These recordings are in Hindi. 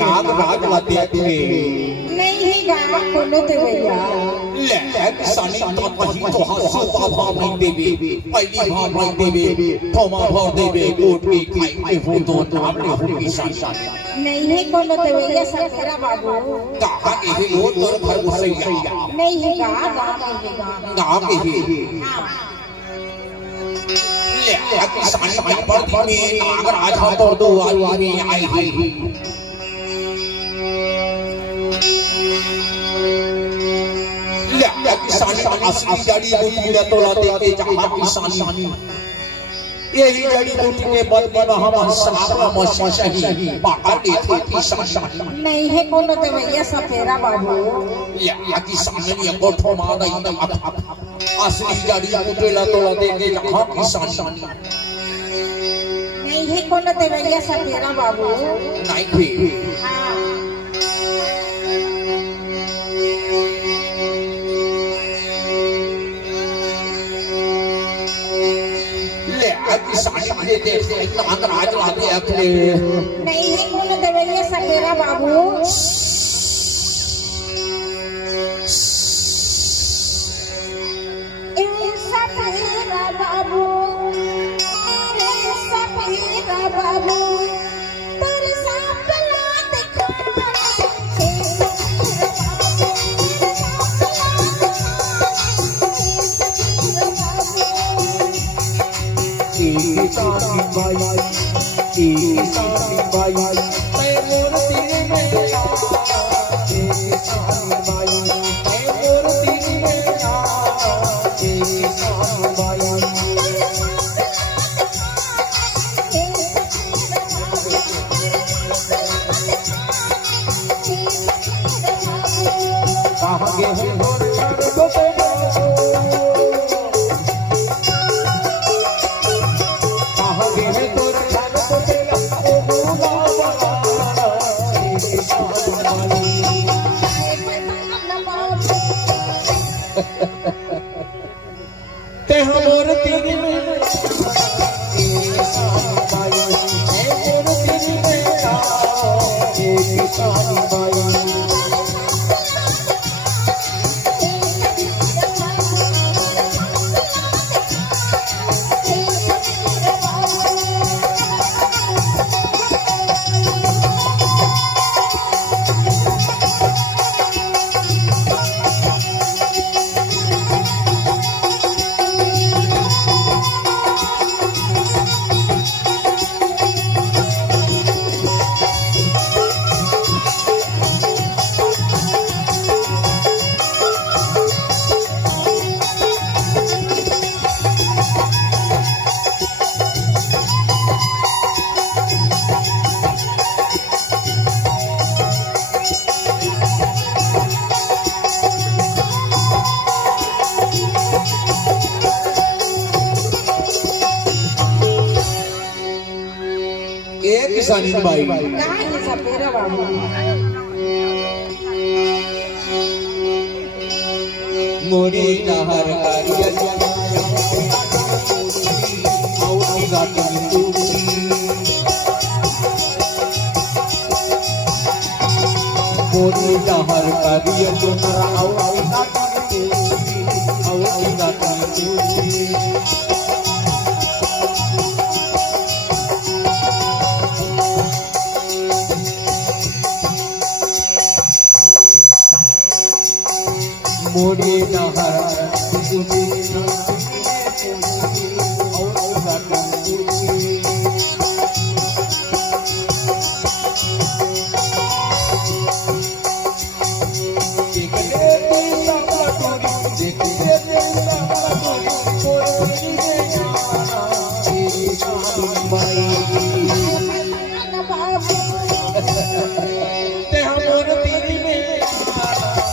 नाग राज लाते थे नहीं गा कोनो देवैया ले किसानी तो कहीं तो हासो भाव नहीं देवे पहली भाव नहीं देवे थोमा भाव देवे कोट की खाई में हो दो नाम ले हो किसान नहीं है कोनो देवैया सफेरा बाबू कहा के वो तो घर से नहीं है गा गा के हां ले किसानी भाई पर में नाग राज तो दो आई है किसानी असली जड़ी बूटी न तो लाते के जहां किसानी यही जड़ी बूटी के बदले में हम सारा मौसम सही बाहर के थे किसानी नहीं है कोनो देवैया सफेरा बाबू या किसानी ने गोठो मार दई असली जड़ी बूटी न तो लाते के जहां किसानी नहीं है कोनो देवैया सफेरा बाबू नहीं थे हां किसानी देख नाग राज लाते अपने नहीं है कोनो देवैया सफेरा बाबू सफेरा बाबू सफेरा बाबू तेरे सपना दिखा किसानी बाई किसानी बाई मैं मूर्ति में किसानी बाई मैं मूर्ति में किसानी बाई कहाँ गए हैं ते हमर तेरी में किसानी बाई मोर तेरी में किसानी बाई किसानी बाई कहाँ है सफेरा बाबू मोरी नहर करिया और गाती मोरी नहर करिया तुम्हारा और गाती मोरी नहर ते हमर तेरी में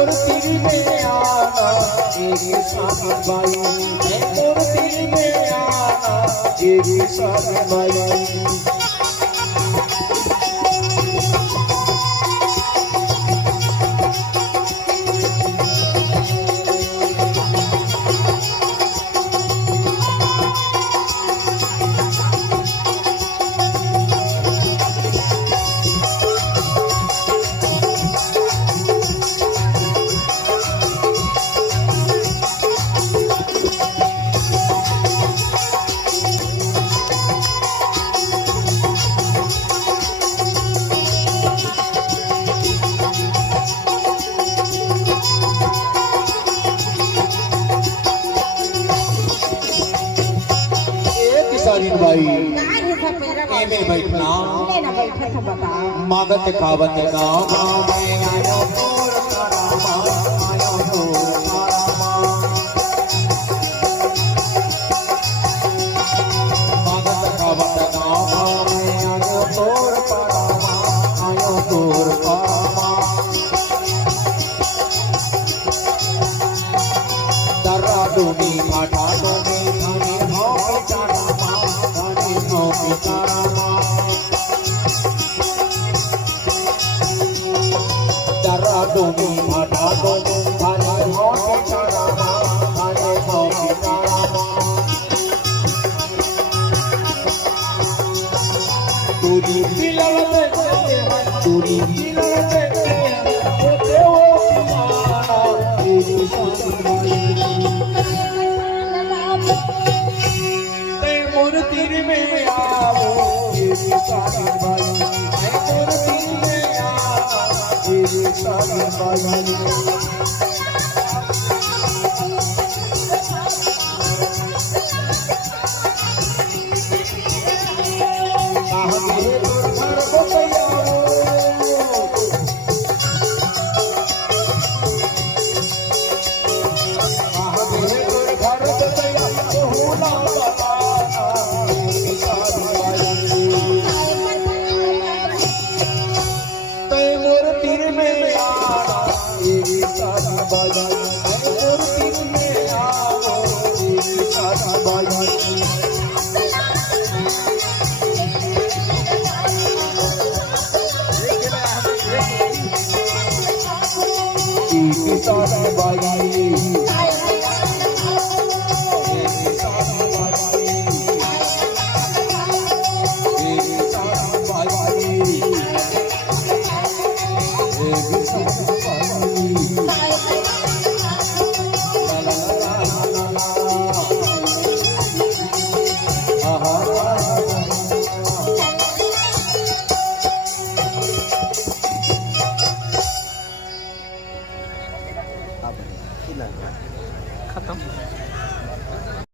मूर्ति में आना एक साथ बाई, मूर्ति में आना एक साथ बाई। भाई में बैठना मागत खावत गाँव में आयो तोर तारा आयो तोर तारा मागत खावत गाँव में आयो तोर तारा आयो तोर तारा दर्रा डोमी घाटा डोमी धनी हो बेचारा दर्रा डोमी घाटा डोमी धनी हो बेचारा धनी हो बेचारा तुरी पिलवत तुरी पिलवत होते हो तुम्हारा तेरी मूर्ति में आओ तेरी सारी बाई, मूर्ति में आओ तेरी सारी बाई।